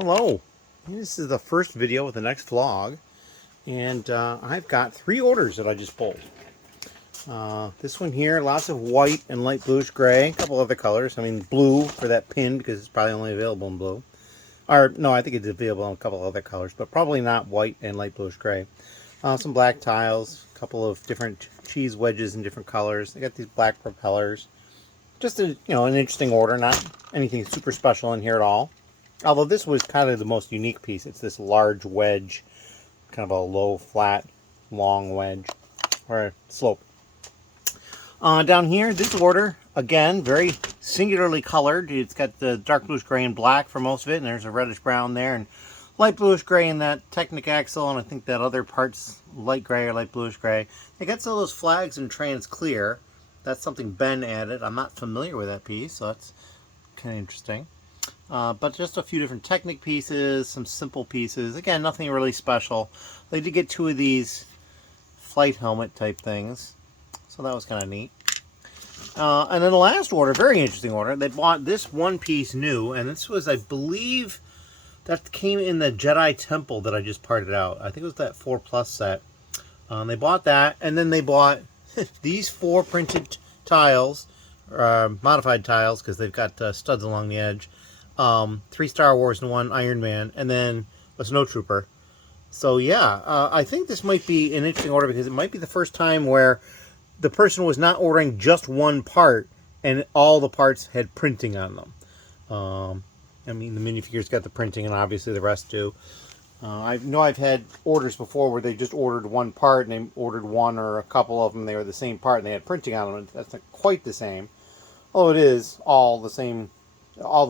Hello, this is the first video with the next vlog, and I've got 3 orders that I just pulled. This one here, lots of white and light bluish gray, a couple other colors. I mean blue for that pin because it's probably only available in blue. Or no, I think it's available in a couple other colors, but probably not white and light bluish gray. Some black tiles, a couple of different cheese wedges in different colors. I got these black propellers. Just an interesting order, not anything super special in here at all. Although this was kind of the most unique piece. It's this large wedge, kind of a low, flat, long wedge, or slope. Down here, this order, again, very singularly colored. It's got the dark bluish gray and black for most of it, and there's a reddish brown there, and light bluish gray in that Technic axle, and I think that other part's light gray or light bluish gray. They got some of those flags in trans clear. That's something Ben added. I'm not familiar with that piece, so that's kind of interesting. But just a few different Technic pieces, some simple pieces. Again, nothing really special. They did get 2 of these flight helmet type things, so that was kind of neat. And then the last order, very interesting order. They bought this one piece new, and this was, I believe, that came in the Jedi Temple that I just parted out. I think it was that 4+ set. They bought that, and then they bought these 4 printed tiles, modified tiles, because they've got studs along the edge. 3 Star Wars and 1 Iron Man, and then a Snowtrooper. So yeah, I think this might be an interesting order because it might be the first time where the person was not ordering just one part and all the parts had printing on them. I mean, the minifigures got the printing, and obviously the rest do. I know I've had orders before where they just ordered one part and they ordered one or a couple of them. They were the same part and they had printing on them. That's not quite the same. Although it is all the same. All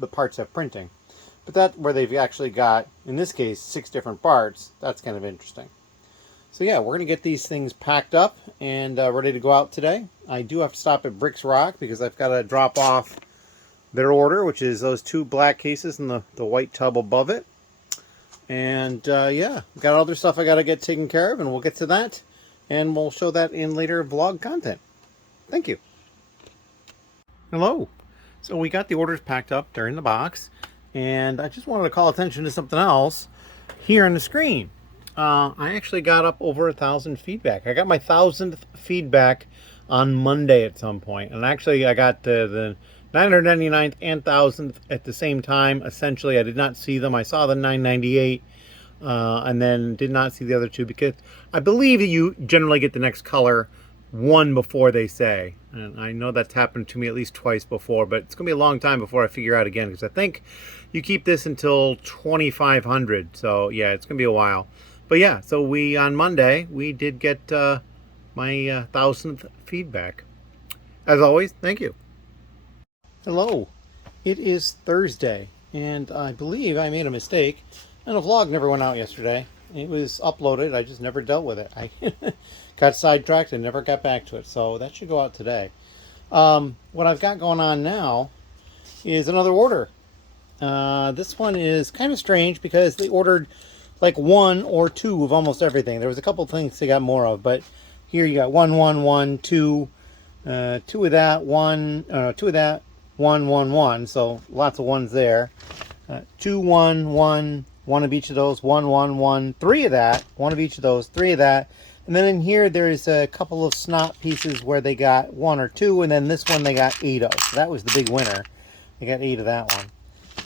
the parts have printing. But that where they've actually got, in this case, 6 different parts, that's kind of interesting. So yeah, we're going to get these things packed up and ready to go out today. I do have to stop at Bricks Rock because I've got to drop off their order, which is those 2 black cases and the white tub above it. And yeah, got other stuff I got to get taken care of, and we'll get to that. And we'll show that in later vlog content. Thank you. Hello. So we got the orders packed up. They're in the box. And I just wanted to call attention to something else here on the screen. I actually got up over 1,000 feedback. I got my 1,000th feedback on Monday at some point. And actually I got the 999th and 1,000th at the same time. Essentially, I did not see them. I saw the 998 and then did not see the other 2 because I believe that you generally get the next color one before they say. And I know that's happened to me at least twice before, but it's going to be a long time before I figure out again because I think you keep this until 2,500. So yeah, it's going to be a while. But yeah, so on Monday, we did get my 1,000th feedback. As always, thank you. Hello. It is Thursday, and I believe I made a mistake, and the vlog never went out yesterday. It was uploaded, I just never dealt with it. I got sidetracked and never got back to it, so that should go out today. What I've got going on now is another order. This one is kind of strange because they ordered like 1 or 2 of almost everything. There was a couple of things they got more of, but here you got 1, 1, 1, 2, 2 of that, 1, 2 of that, 1, 1, 1, so lots of ones there. 2, 1, 1, 1 of each of those, 1, 1, 1, 3 of that, 1 of each of those, 3 of that. And then in here there's a couple of snot pieces where they got 1 or 2, and then this one they got 8 of. So that was the big winner. They got 8 of that one.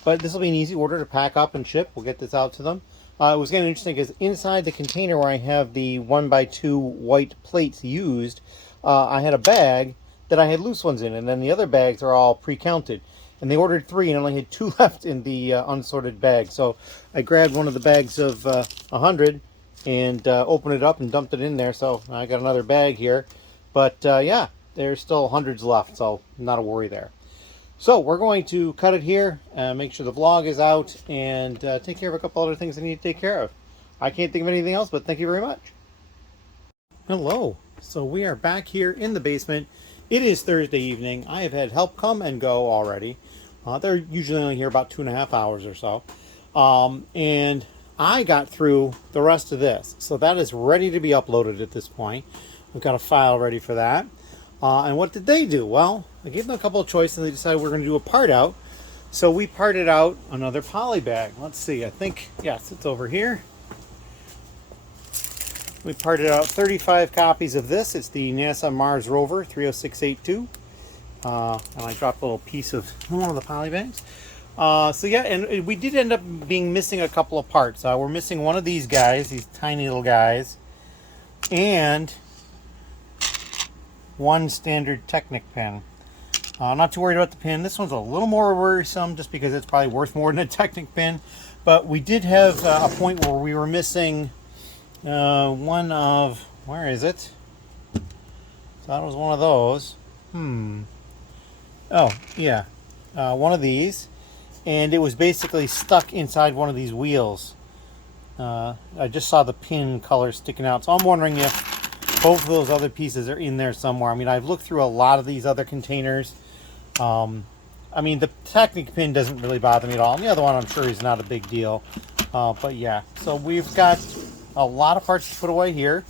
But this will be an easy order to pack up and ship. We'll get this out to them. It was kind of interesting because inside the container where I have the 1x2 white plates used, I had a bag that I had loose ones in, and then the other bags are all pre-counted. And they ordered 3 and only had 2 left in the unsorted bag. So I grabbed one of the bags of 100 and opened it up and dumped it in there. So I got another bag here. But yeah, there's still hundreds left, so not a worry there. So we're going to cut it here, make sure the vlog is out, and take care of a couple other things I need to take care of. I can't think of anything else, but thank you very much. Hello. So we are back here in the basement. It is Thursday evening. I have had help come and go already. They're usually only here about 2.5 hours or so. And I got through the rest of this. So that is ready to be uploaded at this point. We've got a file ready for that. And what did they do? Well, I gave them a couple of choices and they decided we're going to do a part out. So we parted out another poly bag. Let's see, I think, yes, it's over here. We parted out 35 copies of this. It's the NASA Mars Rover 30682. And I dropped a little piece of one of the poly bags. So yeah, and we did end up being missing a couple of parts. We're missing one of these guys, these tiny little guys, and one standard Technic pin. Not too worried about the pin. This one's a little more worrisome just because it's probably worth more than a Technic pin. But we did have a point where we were missing one of, where is it? So that was one of those. Oh, yeah. One of these. And it was basically stuck inside one of these wheels. I just saw the pin color sticking out. So I'm wondering if both of those other pieces are in there somewhere. I mean, I've looked through a lot of these other containers. I mean, the Technic pin doesn't really bother me at all. And the other one I'm sure is not a big deal. But yeah, so we've got a lot of parts to put away here.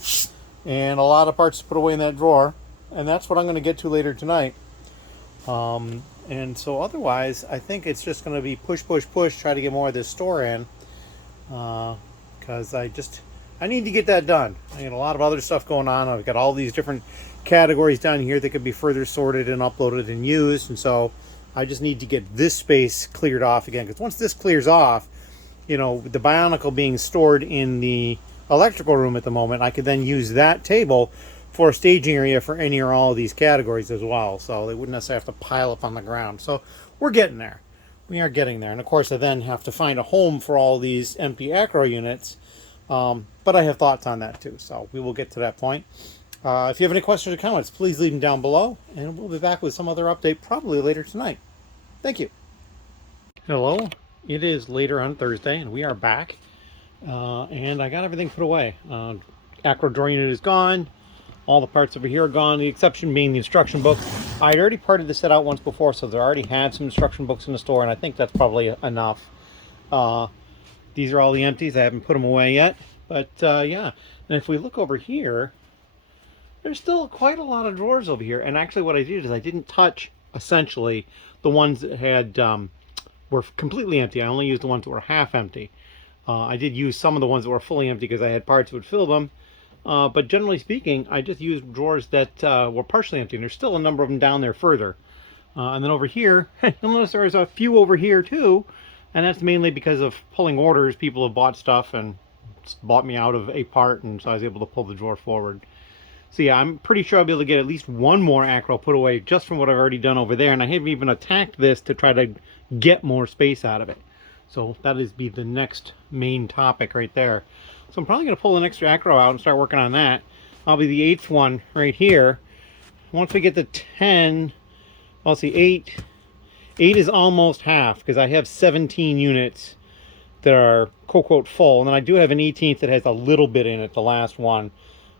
And a lot of parts to put away in that drawer. And that's what I'm going to get to later tonight. And so otherwise, I think it's just going to be push, push, push, try to get more of this store in. Because I need to get that done. I got a lot of other stuff going on. I've got all these different categories down here that could be further sorted and uploaded and used. And so I just need to get this space cleared off again. Because once this clears off, you know, the Bionicle being stored in the electrical room at the moment, I could then use that table for a staging area for any or all of these categories as well. So they wouldn't necessarily have to pile up on the ground. So we're getting there. We are getting there. And of course I then have to find a home for all these empty acro units. But I have thoughts on that too. So we will get to that point. If you have any questions or comments, please leave them down below. And we'll be back with some other update probably later tonight. Thank you. Hello. It is later on Thursday and we are back. And I got everything put away. Acro drawer unit is gone. All the parts over here are gone, the exception being the instruction book. I'd already parted the set out once before, so they already had some instruction books in the store, and I think that's probably enough. These are all the empties. I haven't put them away yet. But, yeah. And if we look over here, there's still quite a lot of drawers over here. And actually what I did is I didn't touch, essentially, the ones that had were completely empty. I only used the ones that were half empty. I did use some of the ones that were fully empty because I had parts that would fill them. But generally speaking, I just used drawers that were partially empty, and there's still a number of them down there further. And then over here, you'll notice there's a few over here too, and that's mainly because of pulling orders. People have bought stuff and bought me out of a part, and so I was able to pull the drawer forward. So yeah, I'm pretty sure I'll be able to get at least one more acro put away just from what I've already done over there, and I haven't even attacked this to try to get more space out of it. So that is be the next main topic right there. So I'm probably going to pull an extra acro out and start working on that. I'll be the 8th one right here. Once we get to 10, well, see, 8 is almost half because I have 17 units that are quote full. And then I do have an 18th that has a little bit in it, the last one.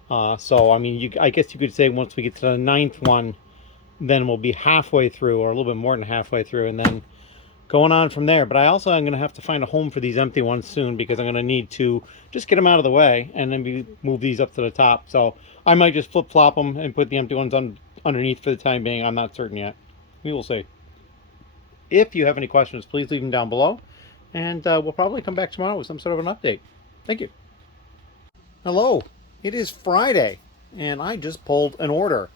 So, I mean, I guess you could say once we get to the 9th one, then we'll be halfway through, or a little bit more than halfway through, and then going on from there. But I also am going to have to find a home for these empty ones soon because I'm going to need to just get them out of the way and then move these up to the top. So I might just flip-flop them and put the empty ones underneath for the time being. I'm not certain yet. We will see. If you have any questions, please leave them down below. And we'll probably come back tomorrow with some sort of an update. Thank you. Hello. It is Friday, and I just pulled an order,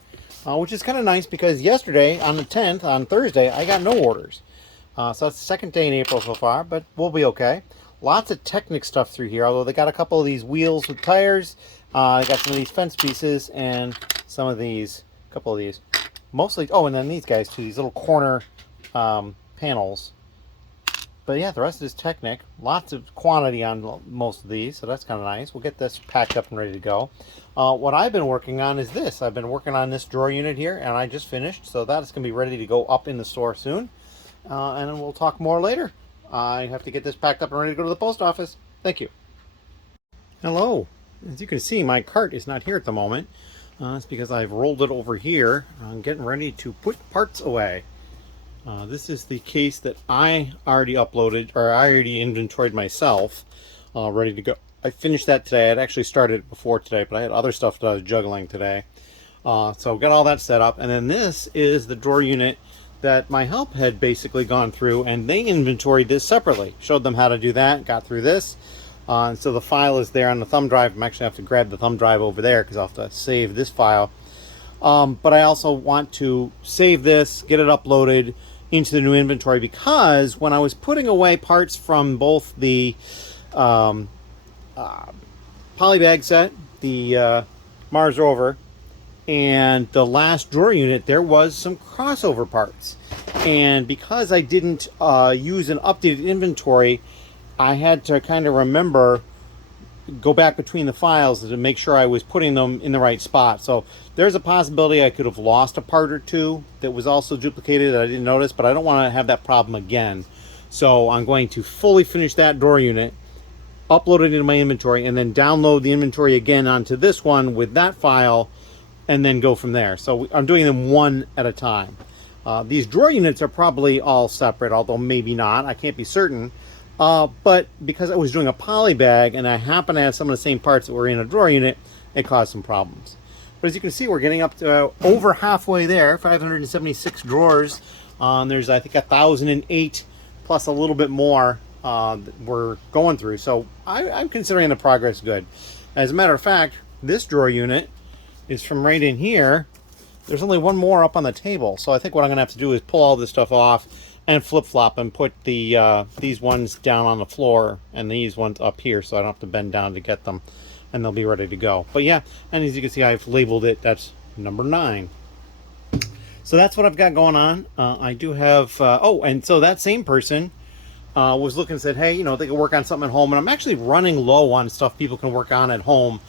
which is kind of nice because yesterday, on the 10th, on Thursday, I got no orders. So that's the second day in April so far, but we'll be okay. Lots of Technic stuff through here, although they got a couple of these wheels with tires. They got some of these fence pieces and some of these, a couple of these. Mostly, oh, and then these guys too, these little corner panels. But yeah, the rest is Technic. Lots of quantity on most of these, so that's kind of nice. We'll get this packed up and ready to go. What I've been working on is this. I've been working on this drawer unit here, and I just finished, so that is going to be ready to go up in the store soon. And then we'll talk more later. I have to get this packed up and ready to go to the post office. Thank you. Hello. As you can see, my cart is not here at the moment. That's because I've rolled it over here. I'm getting ready to put parts away. This is the case that I already uploaded, or I already inventoried myself, ready to go. I finished that today. I'd actually started it before today, but I had other stuff that I was juggling today. So got all that set up. And then this is the drawer unit that my help had basically gone through, and they inventoried this separately. Showed them how to do that, got through this. And so the file is there on the thumb drive. I'm actually have to grab the thumb drive over there because I'll have to save this file. But I also want to save this, get it uploaded into the new inventory, because when I was putting away parts from both the polybag set, the Mars rover, and the last drawer unit, there was some crossover parts. And because I didn't use an updated inventory, I had to kind of remember, go back between the files to make sure I was putting them in the right spot. So there's a possibility I could have lost a part or two that was also duplicated that I didn't notice, but I don't want to have that problem again. So I'm going to fully finish that drawer unit, upload it into my inventory, and then download the inventory again onto this one with that file, and then go from there. So I'm doing them one at a time. These drawer units are probably all separate, although maybe not. I can't be certain. But because I was doing a poly bag and I happen to have some of the same parts that were in a drawer unit, it caused some problems. But as you can see, we're getting up to over halfway there, 576 drawers. There's, I think, 1,008 plus a little bit more we're going through. So I'm considering the progress good. As a matter of fact, this drawer unit is from right in here. There's only one more up on the table. So I think what I'm going to have to do is pull all this stuff off and flip-flop and put the these ones down on the floor and these ones up here, so I don't have to bend down to get them, and they'll be ready to go. But yeah, and as you can see, I've labeled it. That's number 9. So that's what I've got going on. I do have, oh, and so that same person was looking and said, hey, you know, they could work on something at home, and I'm actually running low on stuff people can work on at home,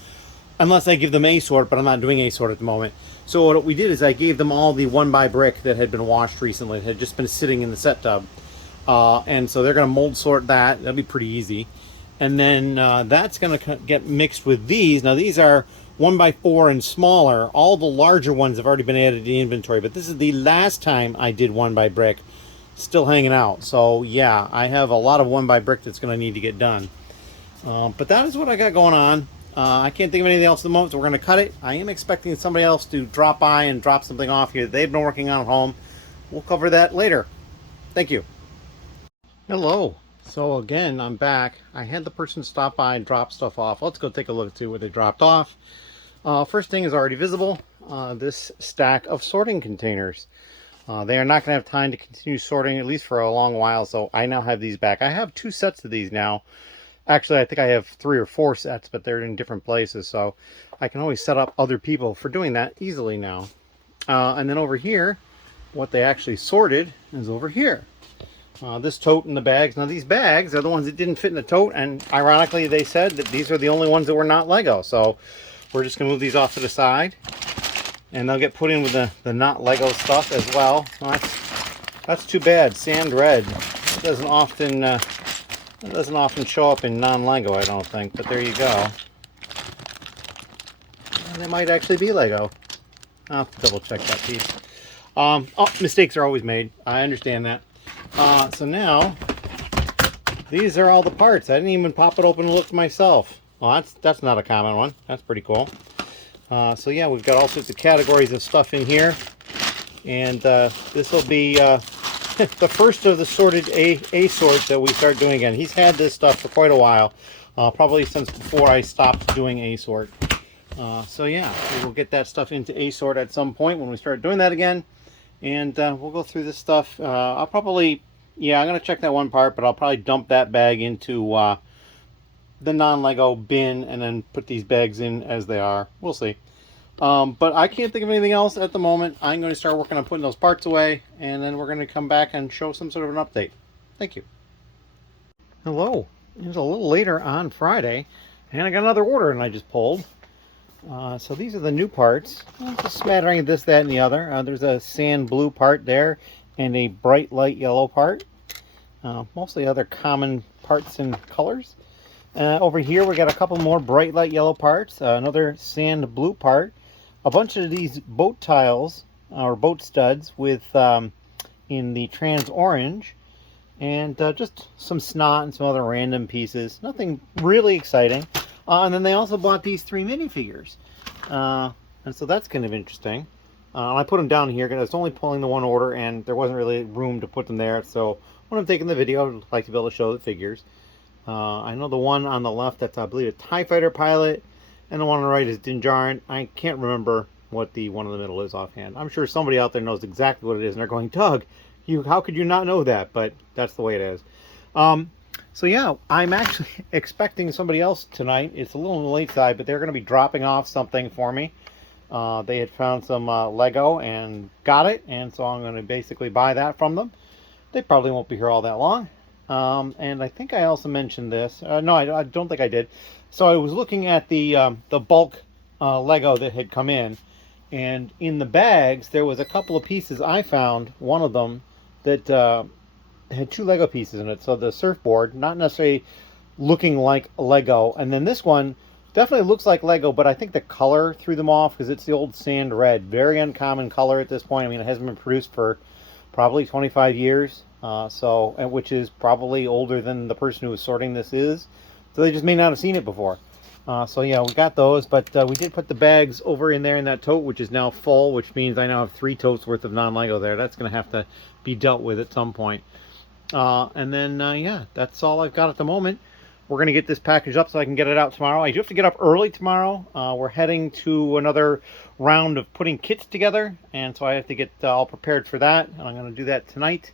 unless I give them a sort, but I'm not doing a sort at the moment. So what we did is I gave them all the 1x brick that had been washed recently. It had just been sitting in the set tub. And so they're going to mold sort that. That'll be pretty easy. And then that's going to get mixed with these. Now these are 1x4 and smaller. All the larger ones have already been added to the inventory, but this is the last time I did 1x brick. Still hanging out. So yeah, I have a lot of 1x brick that's going to need to get done. But that is what I got going on. I can't think of anything else at the moment, so we're going to cut it. I am expecting somebody else to drop by and drop something off here they've been working on at home. We'll cover that later. Thank you. Hello. So again, I'm back. I had the person stop by and drop stuff off. Let's go take a look and see what they dropped off. First thing is already visible. This stack of sorting containers. They are not going to have time to continue sorting, at least for a long while, so I now have these back. I have 2 sets of these now. Actually, I think I have 3 or 4 sets, but they're in different places, so I can always set up other people for doing that easily now. And then over here, what they actually sorted is over here. This tote and the bags. Now these bags are the ones that didn't fit in the tote, and ironically they said that these are the only ones that were not Lego. So we're just going to move these off to the side, and they'll get put in with the not Lego stuff as well. That's too bad. Sand red. It doesn't often show up in non-Lego, I don't think, but there you go. And they might actually be Lego. I'll have to double check that piece. Oh, mistakes are always made. I understand that. So now, these are all the parts. I didn't even pop it open and look myself. Well, that's not a common one. That's pretty cool. So yeah, we've got all sorts of categories of stuff in here. And this will be the first of the sorted A sort that we start doing again. He's had this stuff for quite a while, probably since before I stopped doing A sort. So yeah, we will get that stuff into A sort at some point when we start doing that again, and we'll go through this stuff. I'll probably, yeah, I'm gonna check that one part, but I'll probably dump that bag into the non-Lego bin and then put these bags in as they are. We'll see. But I can't think of anything else at the moment. I'm going to start working on putting those parts away, and then we're going to come back and show some sort of an update. Thank you. Hello. It was a little later on Friday, and I got another order and I just pulled. So these are the new parts. It's a smattering of this, that, and the other. There's a sand blue part there and a bright light yellow part. Mostly other common parts and colors. Over here we got a couple more bright light yellow parts, another sand blue part, a bunch of these boat tiles or boat studs with in the trans orange, and just some snot and some other random pieces. Nothing really exciting. And then they also bought these 3 minifigures, and so that's kind of interesting. I put them down here because I was only pulling the one order and there wasn't really room to put them there. So when I'm taking the video, I'd like to be able to show the figures. I know the one on the left, that's I believe a TIE Fighter pilot, and the one on the right is Din Djarin. I can't remember what the one in the middle is offhand. I'm sure somebody out there knows exactly what it is, and they're going, Doug, how could you not know that? But that's the way it is. So yeah, I'm actually expecting somebody else tonight. It's a little on the late side, but they're going to be dropping off something for me. They had found some Lego and got it, and so I'm going to basically buy that from them. They probably won't be here all that long. And I think I also mentioned this. No, I don't think I did. So I was looking at the bulk Lego that had come in, and in the bags there was a couple of pieces I found. One of them that had 2 Lego pieces in it. So the surfboard, not necessarily looking like Lego, and then this one definitely looks like Lego, but I think the color threw them off because it's the old sand red, very uncommon color at this point. I mean, it hasn't been produced for probably 25 years. Which is probably older than the person who was sorting this is. So they just may not have seen it before. So yeah, we got those, but we did put the bags over in there in that tote, which is now full, which means I now have 3 totes worth of non-Lego there. That's going to have to be dealt with at some point. And then, yeah, that's all I've got at the moment. We're going to get this package up so I can get it out tomorrow. I do have to get up early tomorrow. We're heading to another round of putting kits together, and so I have to get all prepared for that. And I'm going to do that tonight.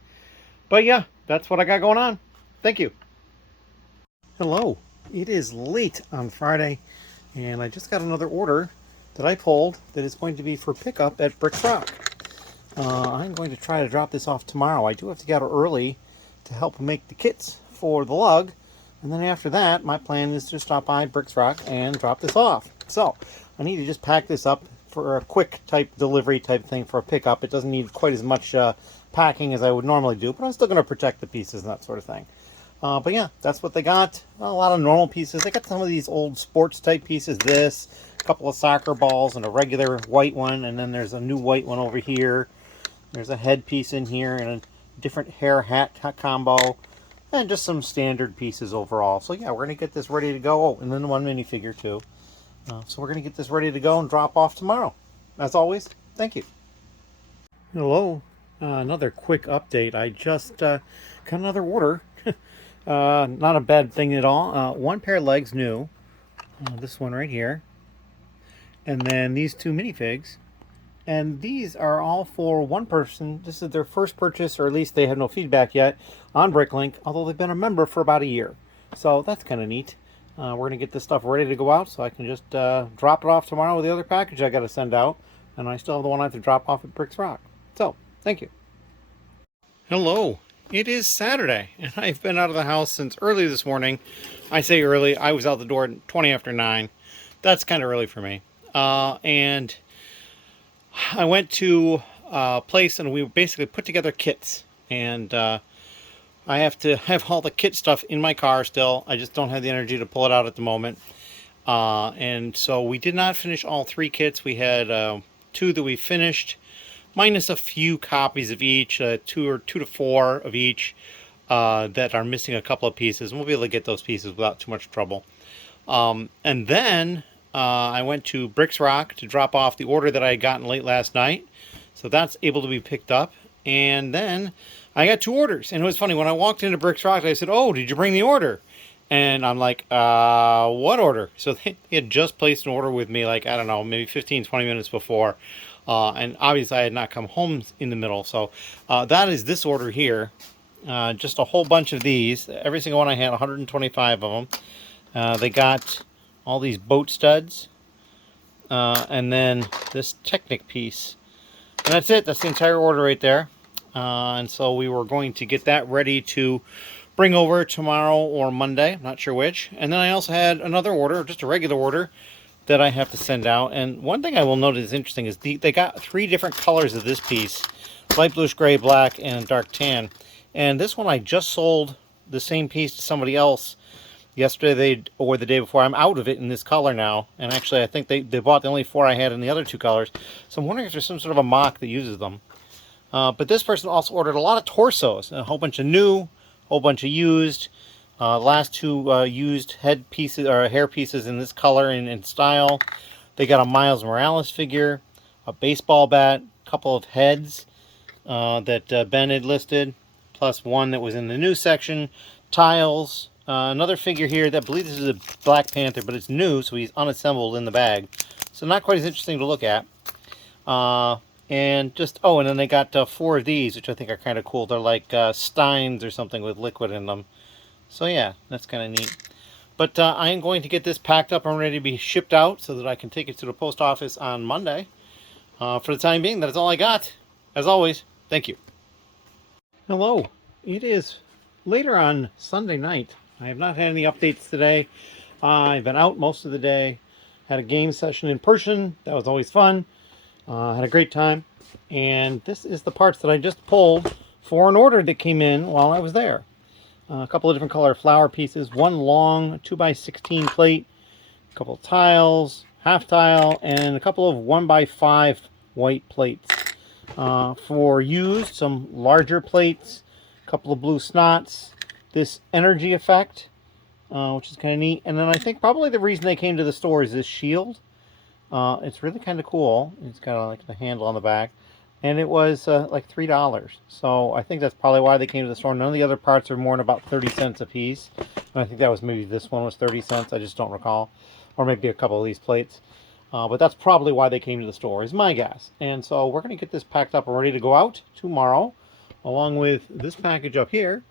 But yeah, that's what I got going on. Thank you. Hello. It is late on Friday, and I just got another order that I pulled that is going to be for pickup at Bricks Rock. I'm going to try to drop this off tomorrow. I do have to get out early to help make the kits for the lug, and then after that, my plan is to stop by Bricks Rock and drop this off. So I need to just pack this up for a quick type delivery type thing for a pickup. It doesn't need quite as much packing as I would normally do, but I'm still going to protect the pieces and that sort of thing. But yeah, that's what they got. A lot of normal pieces. They got some of these old sports type pieces. This, a couple of soccer balls, and a regular white one, and then there's a new white one over here. There's a head piece in here and a different hair hat combo, and just some standard pieces overall. So yeah, we're going to get this ready to go. Oh, and then one minifigure too. So we're going to get this ready to go and drop off tomorrow. As always, thank you. Hello. Another quick update. I just got another order. Not a bad thing at all. 1 pair of legs new. This one right here. And then these 2 minifigs. And these are all for one person. This is their first purchase, or at least they have no feedback yet, on Bricklink, although they've been a member for about a year. So that's kind of neat. We're going to get this stuff ready to go out so I can just drop it off tomorrow with the other package I got to send out. And I still have the one I have to drop off at Bricks Rock. So, thank you. Hello. It is Saturday, and I've been out of the house since early this morning. I say early. I was out the door at 20 after 9. That's kind of early for me. And I went to a place, and we basically put together kits. And I have to have all the kit stuff in my car still. I just don't have the energy to pull it out at the moment. And so we did not finish all 3 kits. We had 2 that we finished, minus a few copies of each, 2 to 4 of each, that are missing a couple of pieces. And we'll be able to get those pieces without too much trouble. And then I went to Bricks Rock to drop off the order that I had gotten late last night. So that's able to be picked up. And then I got 2 orders. And it was funny, when I walked into Bricks Rock, I said, "Oh, did you bring the order?" And I'm like, what order? So they had just placed an order with me, like, I don't know, maybe 15, 20 minutes before. And obviously I had not come home in the middle. So that is this order here. Just a whole bunch of these. Every single one I had, 125 of them. They got all these boat studs. And then this Technic piece. And that's it. That's the entire order right there. And so we were going to get that ready to bring over tomorrow or Monday. I'm not sure which. And then I also had another order, just a regular order, that I have to send out. And one thing I will note is interesting is they got 3 different colors of this piece: light bluish, gray, black, and dark tan. And this one I just sold the same piece to somebody else yesterday or the day before. I'm out of it in this color now. And actually I think they bought the only 4 I had in the other 2 colors. So I'm wondering if there's some sort of a mock that uses them. But this person also ordered a lot of torsos, a whole bunch of new, a whole bunch of used. Last 2 used head pieces or hair pieces in this color and style. They got a Miles Morales figure, a baseball bat, couple of heads that Ben had listed, plus one that was in the new section. Tiles, another figure here that I believe this is a Black Panther, but it's new, so he's unassembled in the bag. So not quite as interesting to look at. And just, oh, and then they got 4 of these, which I think are kind of cool. They're like steins or something with liquid in them. So yeah, that's kind of neat. But I am going to get this packed up and ready to be shipped out so that I can take it to the post office on Monday. For the time being, that is all I got. As always, thank you. Hello. It is later on Sunday night. I have not had any updates today. I've been out most of the day. Had a game session in person. That was always fun. Had a great time. And this is the parts that I just pulled for an order that came in while I was there. A couple of different color flower pieces. One long 2x16 plate. A couple of tiles, half tile, and a couple of 1x5 white plates. For used, some larger plates, a couple of blue snots, this energy effect, which is kind of neat. And then I think probably the reason they came to the store is this shield. It's really kind of cool. It's got like the handle on the back. And it was like $3. So I think that's probably why they came to the store. None of the other parts are more than about 30 cents a piece. And I think that was maybe this one was 30 cents. I just don't recall. Or maybe a couple of these plates. But that's probably why they came to the store, is my guess. And so we're going to get this packed up and ready to go out tomorrow, along with this package up here.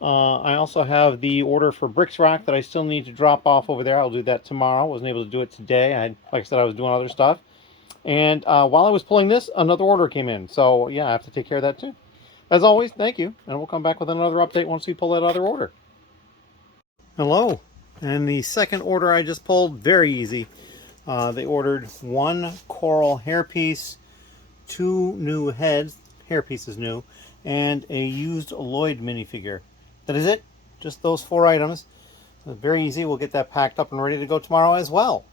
I also have the order for Bricks Rock that I still need to drop off over there. I'll do that tomorrow. Wasn't able to do it today. Like I said, I was doing other stuff. And while I was pulling this, another order came in. So yeah, I have to take care of that too. As always, thank you. And we'll come back with another update once we pull that other order. Hello. And the second order I just pulled, very easy. They ordered 1 coral hairpiece, 2 new heads, hairpieces new, and a used Lloyd minifigure. That is it. Just those 4 items. So very easy. We'll get that packed up and ready to go tomorrow as well.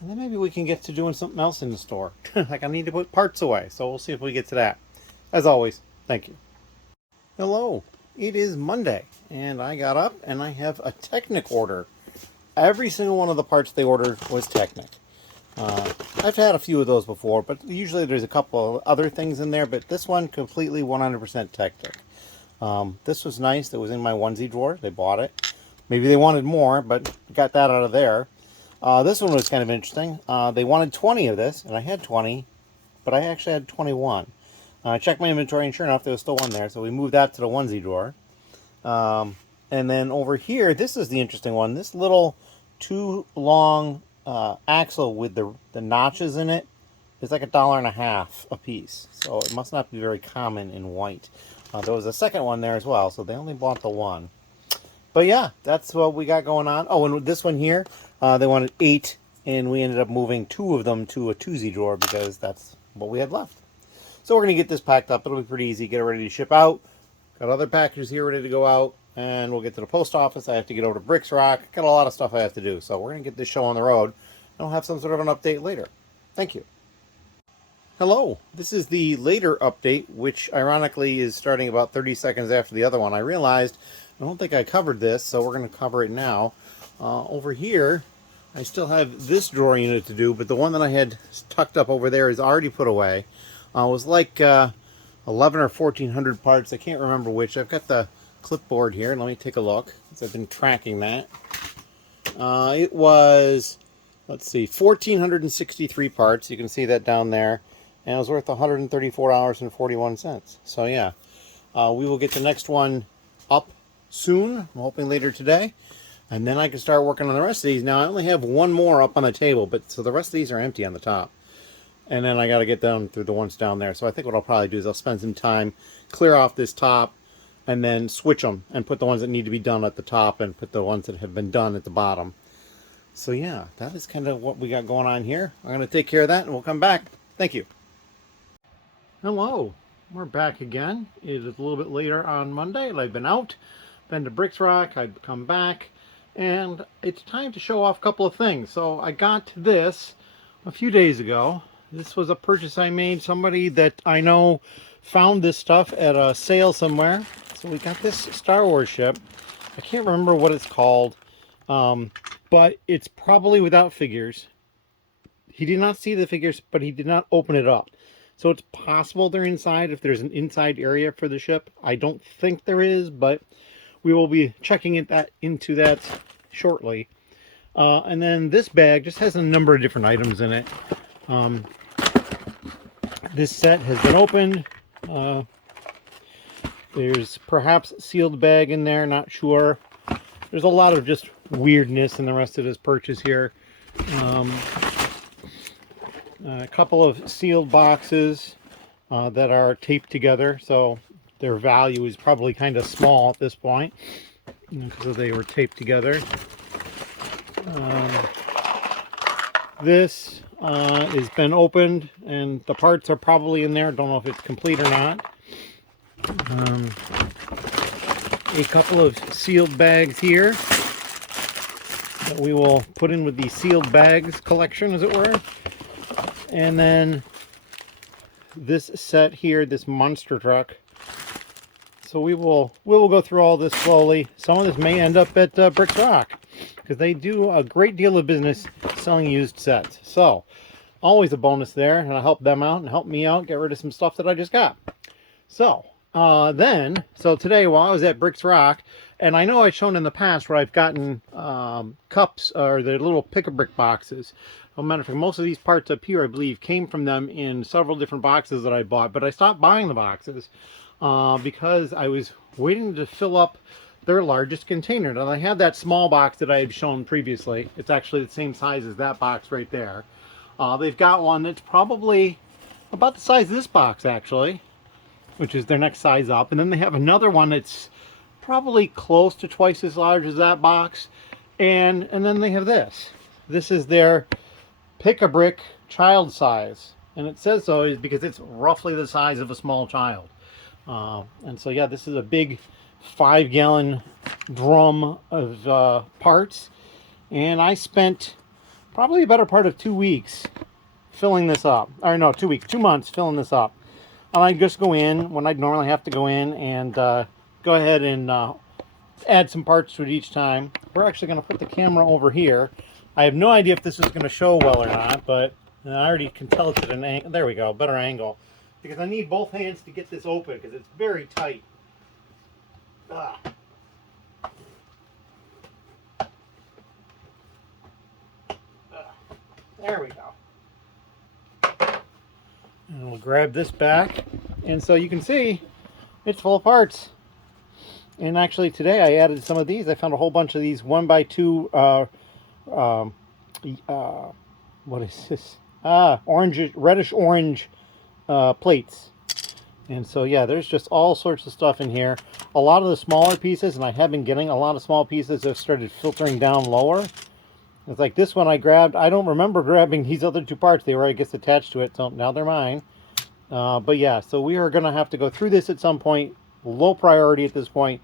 And then maybe we can get to doing something else in the store. Like I need to put parts away. So we'll see if we get to that. As always, thank you. Hello. It is Monday. And I got up and I have a Technic order. Every single one of the parts they ordered was Technic. I've had a few of those before, but usually there's a couple of other things in there, but this one completely 100% Technic. This was nice. That was in my onesie drawer. They bought it. Maybe they wanted more, but got that out of there. This one was kind of interesting. They wanted 20 of this, and I had 20, but I actually had 21. I checked my inventory, and sure enough, there was still one there, so we moved that to the onesie drawer. And then over here, this is the interesting one. This little 2 long axle with the notches in it is like $1.50 a piece. So it must not be very common in white. There was a second one there as well, so they only bought the one. But yeah, that's what we got going on. Oh, and this one here, they wanted 8, and we ended up moving 2 of them to a twosie drawer because that's what we had left. So we're going to get this packed up. It'll be pretty easy. Get it ready to ship out. Got other packages here ready to go out. And we'll get to the post office. I have to get over to Bricks Rock. Got a lot of stuff I have to do. So we're going to get this show on the road. And I'll have some sort of an update later. Thank you. Hello. This is the later update, which ironically is starting about 30 seconds after the other one. I realized I don't think I covered this, so we're going to cover it now. Over here, I still have this drawer unit to do, but the one that I had tucked up over there is already put away. It was like 11 or 1400 parts. I can't remember which. I've got the clipboard here. Let me take a look, because I've been tracking that. It was, let's see, 1,463 parts. You can see that down there. And it was worth $134.41. So yeah, we will get the next one up soon. I'm hoping later today. And then I can start working on the rest of these. Now I only have one more up on the table, but so the rest of these are empty on the top. And then I got to get them through the ones down there. So I think what I'll probably do is I'll spend some time, clear off this top, and then switch them and put the ones that need to be done at the top and put the ones that have been done at the bottom. So yeah, that is kind of what we got going on here. I'm going to take care of that and we'll come back. Thank you. Hello, we're back again. It is a little bit later on Monday. I've been out, been to Bricks Rock, I've come back, and it's time to show off a couple of things. So I got this a few days ago. This was a purchase I made. Somebody that I know found this stuff at a sale somewhere. So we got this Star Wars ship. I can't remember what it's called, but it's probably without figures. He did not see the figures, but he did not open it up. So it's possible they're inside if there's an inside area for the ship. I don't think there is, but we will be checking into that shortly. And then this bag just has a number of different items in it. This set has been opened. There's perhaps a sealed bag in there, not sure. There's a lot of just weirdness in the rest of this purchase here. A couple of sealed boxes that are taped together, so their value is probably kind of small at this point because they were taped together. This has been opened and the parts are probably in there. Don't know if it's complete or not. A couple of sealed bags here that we will put in with the sealed bags collection, as it were. And then this set here, this monster truck. So we will go through all this slowly. Some of this may end up at Bricks Rock, because they do a great deal of business selling used sets. So always a bonus there, and I'll help them out and help me out get rid of some stuff that I just got. So so today while I was at Bricks Rock, and I know I've shown in the past where I've gotten cups or the little pick-a-brick boxes. As a matter of fact, most of these parts up here, I believe, came from them in several different boxes that I bought, but I stopped buying the boxes because I was waiting to fill up their largest container. Now, I had that small box that I had shown previously. It's actually the same size as that box right there. They've got one that's probably about the size of this box, actually, which is their next size up. And then they have another one that's probably close to twice as large as that box. And then they have this. This is their pick-a-brick child size. And it says so is because it's roughly the size of a small child. And so, yeah, this is a big 5-gallon drum of parts. And I spent probably a better part of 2 weeks filling this up. Or no, 2 weeks, 2 months filling this up. And I just go in when I'd normally have to go in and go ahead and add some parts to it each time. We're actually going to put the camera over here. I have no idea if this is going to show well or not, but I already can tell it's at an angle. There we go, better angle. Because I need both hands to get this open because it's very tight. There we go. And we'll grab this back. And so you can see it's full of parts. And actually today I added some of these. I found a whole bunch of these 1x2 what is this? Reddish orange plates. And so, yeah, there's just all sorts of stuff in here. A lot of the smaller pieces, and I have been getting a lot of small pieces that have started filtering down lower. It's like this one I grabbed. I don't remember grabbing these other two parts. They were, I guess, attached to it, so now they're mine. But yeah, so we are going to have to go through this at some point. Low priority at this point.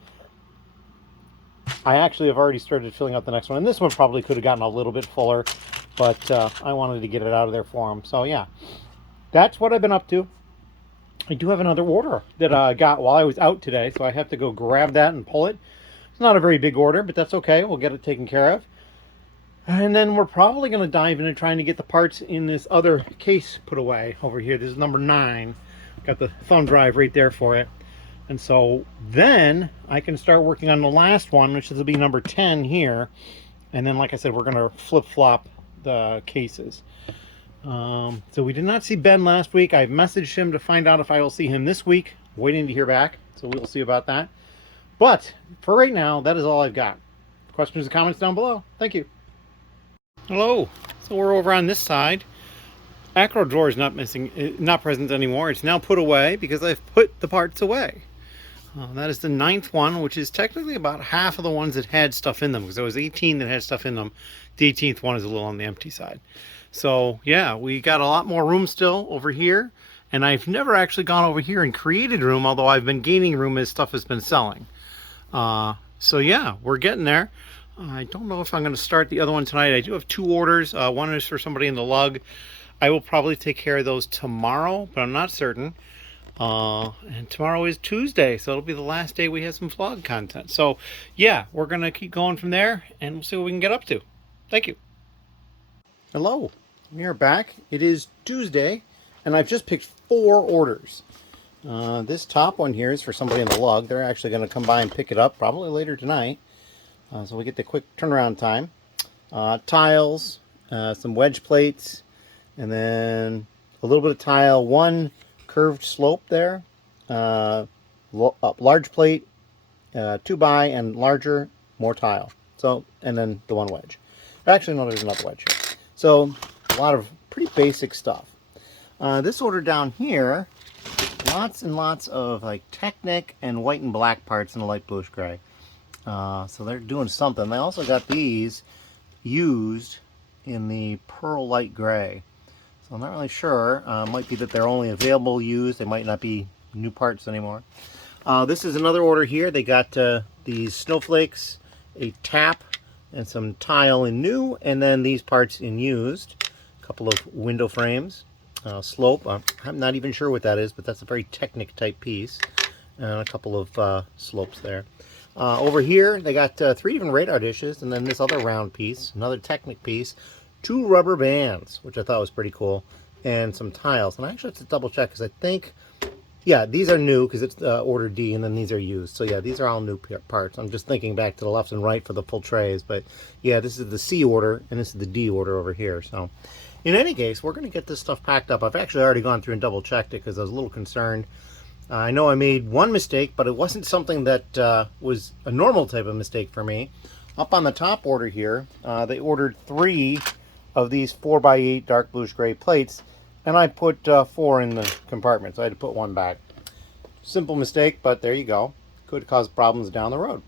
I actually have already started filling out the next one. And this one probably could have gotten a little bit fuller, but I wanted to get it out of there for them. So yeah, that's what I've been up to. I do have another order that I got while I was out today, so I have to go grab that and pull it. It's not a very big order, but that's okay. We'll get it taken care of. And then we're probably going to dive into trying to get the parts in this other case put away over here. This is number 9. Got the thumb drive right there for it. And so then I can start working on the last one, which will be number 10 here. And then, like I said, we're going to flip-flop the cases. So we did not see Ben last week. I've messaged him to find out if I will see him this week. Waiting to hear back. So we'll see about that. But for right now, that is all I've got. Questions and comments down below. Thank you. Hello. So we're over on this side. Acro drawer is not present anymore. It's now put away because I've put the parts away. That is the 9th one, which is technically about half of the ones that had stuff in them, because there was 18 that had stuff in them. The 18th one is a little on the empty side. So yeah, we got a lot more room still over here, and I've never actually gone over here and created room, although I've been gaining room as stuff has been selling. So yeah, we're getting there. I don't know if I'm going to start the other one tonight. I do have 2 orders. One is for somebody in the lug. I will probably take care of those tomorrow, but I'm not certain. And tomorrow is Tuesday, so it'll be the last day we have some vlog content. So yeah, we're going to keep going from there, and we'll see what we can get up to. Thank you. Hello, we are back. It is Tuesday, and I've just picked 4 orders. This top one here is for somebody in the lug. They're actually going to come by and pick it up probably later tonight. So we get the quick turnaround time. Tiles, some wedge plates, and then a little bit of tile, 1 curved slope there, large plate, 2x and larger, more tile. So, and then the 1 wedge. Actually, no, there's another wedge here. So, a lot of pretty basic stuff. This order down here, lots and lots of like Technic and white and black parts in a light bluish gray. So they're doing something. They also got these used in the pearl light gray. So I'm not really sure. Might be that they're only available used. They might not be new parts anymore. This is another order here. They got these snowflakes, a tap, and some tile in new, and then these parts in used. A couple of window frames. Slope. I'm not even sure what that is, but that's a very Technic type piece. And a couple of slopes there. Over here, they got 3 different radar dishes, and then this other round piece, another Technic piece, 2 rubber bands, which I thought was pretty cool, and some tiles. And I actually have to double check, because I think, yeah, these are new, because it's order D, and then these are used. So yeah, these are all new parts. I'm just thinking back to the left and right for the full trays, but yeah, this is the C order, and this is the D order over here. So in any case, we're going to get this stuff packed up. I've actually already gone through and double checked it, because I was a little concerned. I know I made 1 mistake, but it wasn't something that was a normal type of mistake for me. Up on the top order here, they ordered 3 of these 4x8 dark bluish gray plates, and I put 4 in the compartment, so I had to put 1 back. Simple mistake, but there you go. Could cause problems down the road.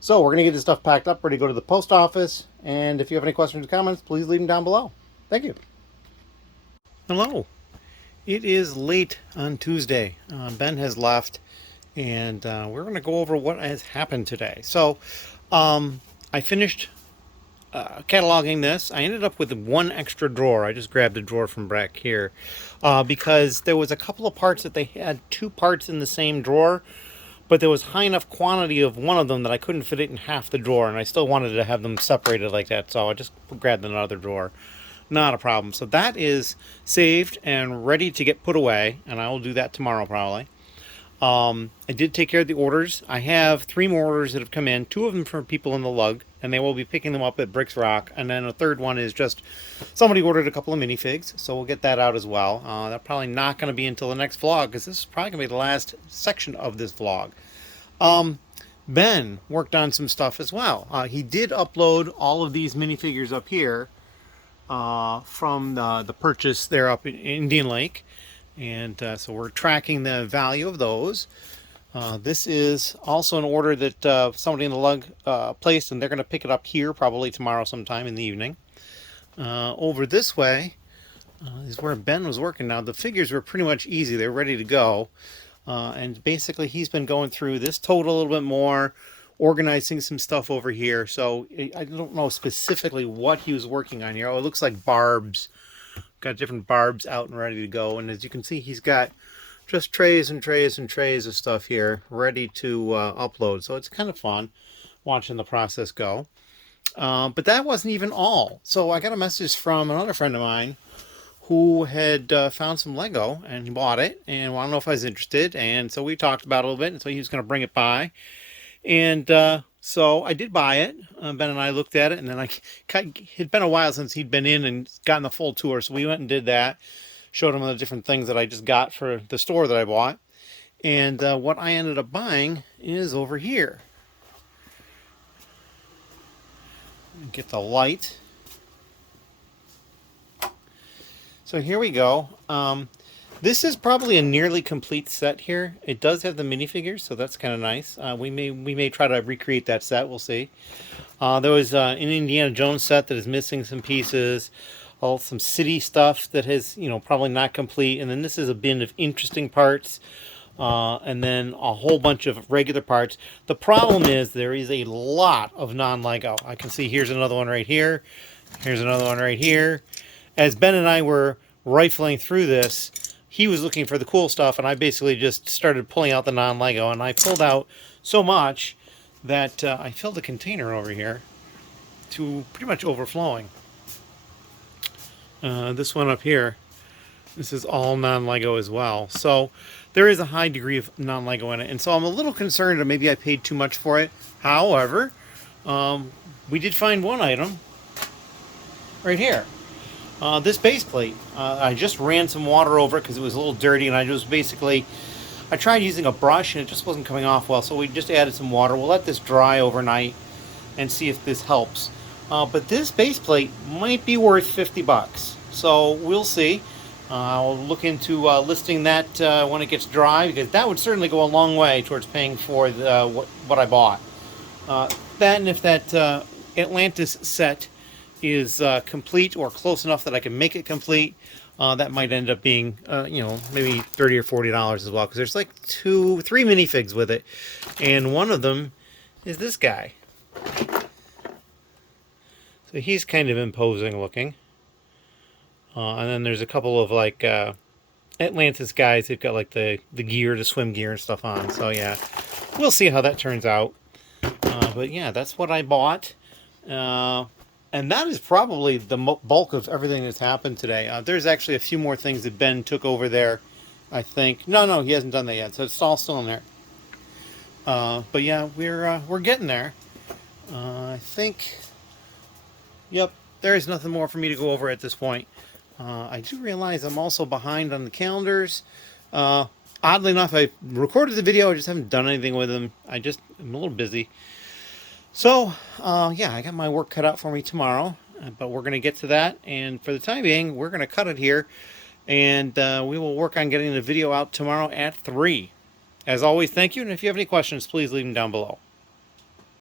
So we're going to get this stuff packed up, ready to go to the post office, and if you have any questions or comments, please leave them down below. Thank you. Hello. It is late on Tuesday. Ben has left, and we're going to go over what has happened today. So I finished cataloging this. I ended up with 1 extra drawer. I just grabbed a drawer from back here because there was a couple of parts that they had 2 parts in the same drawer, but there was high enough quantity of one of them that I couldn't fit it in half the drawer, and I still wanted to have them separated like that, so I just grabbed another drawer. Not a problem. So that is saved and ready to get put away, and I will do that tomorrow probably. I did take care of the orders. I have 3 more orders that have come in, 2 of them for people in the lug, and they will be picking them up at Bricks Rock, and then a 3rd one is just somebody ordered a couple of minifigs, so we'll get that out as well. That's probably not going to be until the next vlog, because this is probably going to be the last section of this vlog. Ben worked on some stuff as well. He did upload all of these minifigures up here from the purchase there up in Indian Lake, and so we're tracking the value of those. This is also an order that somebody in the lug placed, and they're going to pick it up here probably tomorrow sometime in the evening. Over this way is where Ben was working. Now the figures were pretty much easy, they're ready to go, and basically he's been going through this total a little bit more, organizing some stuff over here. So I don't know specifically what he was working on here. Oh, it looks like barbs. Got different barbs out and ready to go. And as you can see, he's got just trays and trays and trays of stuff here ready to upload. So it's kind of fun watching the process go. But that wasn't even all. So I got a message from another friend of mine who had found some Lego, and he bought it and wanted to know if I was interested. And so we talked about it a little bit, and so he was going to bring it by. And so I did buy it. Ben and I looked at it, and then it had been a while since he'd been in and gotten the full tour. So we went and did that, showed him the different things that I just got for the store that I bought. And what I ended up buying is over here. Get the light. So here we go. This is probably a nearly complete set here. It does have the minifigures, so that's kind of nice. We may try to recreate that set. We'll see. There was an Indiana Jones set that is missing some pieces. Some city stuff that has, probably not complete. And then this is a bin of interesting parts. And then a whole bunch of regular parts. The problem is there is a lot of non-Lego. I can see here's another one right here. Here's another one right here. As Ben and I were rifling through this, he was looking for the cool stuff, and I basically just started pulling out the non-Lego, and I pulled out so much that I filled the container over here to pretty much overflowing. This one up here, This is all non-Lego as well. So there is a high degree of non-Lego in it. And so I'm a little concerned that maybe I paid too much for it. However, we did find one item right here. This base plate. I just ran some water over it because it was a little dirty, and I tried using a brush and it just wasn't coming off well, so we just added some water. We'll let this dry overnight and see if this helps. But this base plate might be worth 50 bucks. So we'll see. I'll look into listing that when it gets dry, because that would certainly go a long way towards paying for what I bought. That, and if that Atlantis set is complete or close enough that I can make it complete, that might end up being, maybe $30 or $40 as well, because there's like 3 minifigs with it, and one of them is this guy. So he's kind of imposing looking. And then there's a couple of like Atlantis guys. They've got like the gear, the swim gear and stuff on. So yeah, we'll see how that turns out. But yeah, that's what I bought. And that is probably the bulk of everything that's happened today. There's actually a few more things that Ben took over there, I think. No, he hasn't done that yet. So it's all still in there. But yeah, we're getting there. I think. Yep, there is nothing more for me to go over at this point. I do realize I'm also behind on the calendars. Oddly enough, I recorded the video. I just haven't done anything with them. I'm a little busy. So, yeah, I got my work cut out for me tomorrow, but we're going to get to that. And for the time being, we're going to cut it here, and we will work on getting the video out tomorrow at 3. As always, thank you. And if you have any questions, please leave them down below.